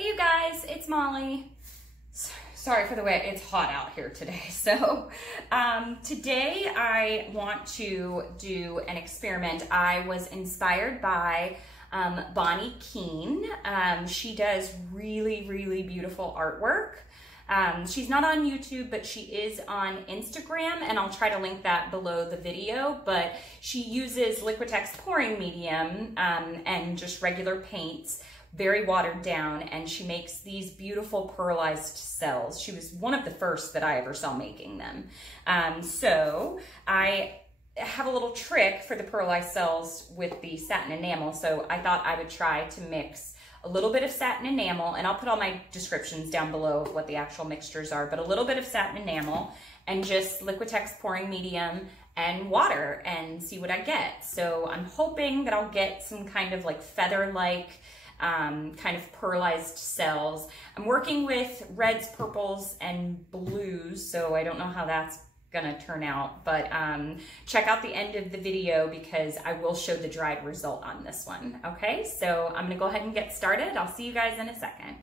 Hey you guys, it's Molly. Sorry for the way it's hot out here today. So today I want to do an experiment. I was inspired by Keane. She does really beautiful artwork. She's not on YouTube, but she is on Instagram, and I'll try to link that below the video. But she uses liquitex pouring medium and just regular paints, very watered down, and she makes these beautiful pearlized cells. She was one of the first that I ever saw making them. So I have a little trick for the pearlized cells with the satin enamel, so I thought I would try to mix a little bit of satin enamel, and I'll put all my descriptions down below of what the actual mixtures are, but a little bit of satin enamel and just liquitex pouring medium and water and see what I get. So I'm hoping that I'll get some kind of like feather-like kind of pearlized cells. I'm working with reds, purples, and blues, so I don't know how that's gonna turn out, but check out the end of the video because I will show the dried result on this one. Okay, so I'm gonna go ahead and get started. I'll see you guys in a second.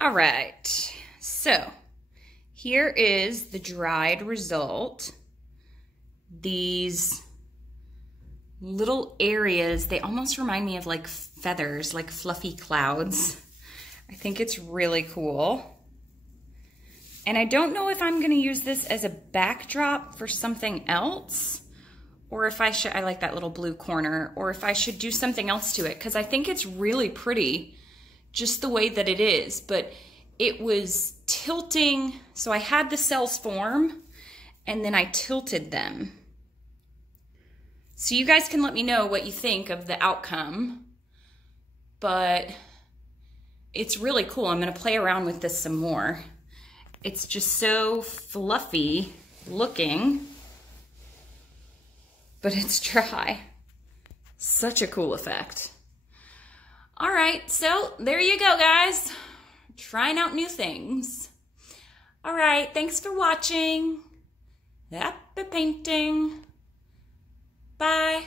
All right, so here is the dried result. These little areas, they almost remind me of like feathers, like fluffy clouds. I think it's really cool. And I don't know if I'm gonna use this as a backdrop for something else, or if I should, I like that little blue corner, or if I should do something else to it, because I think it's really pretty just the way that it is, but it was tilting. So I had the cells form and then I tilted them. So you guys can let me know what you think of the outcome, but it's really cool. I'm gonna play around with this some more. It's just so fluffy looking. but it's dry. Such a cool effect. All right, so there you go, guys. Trying out new things. All right, thanks for watching. Happy painting. Bye.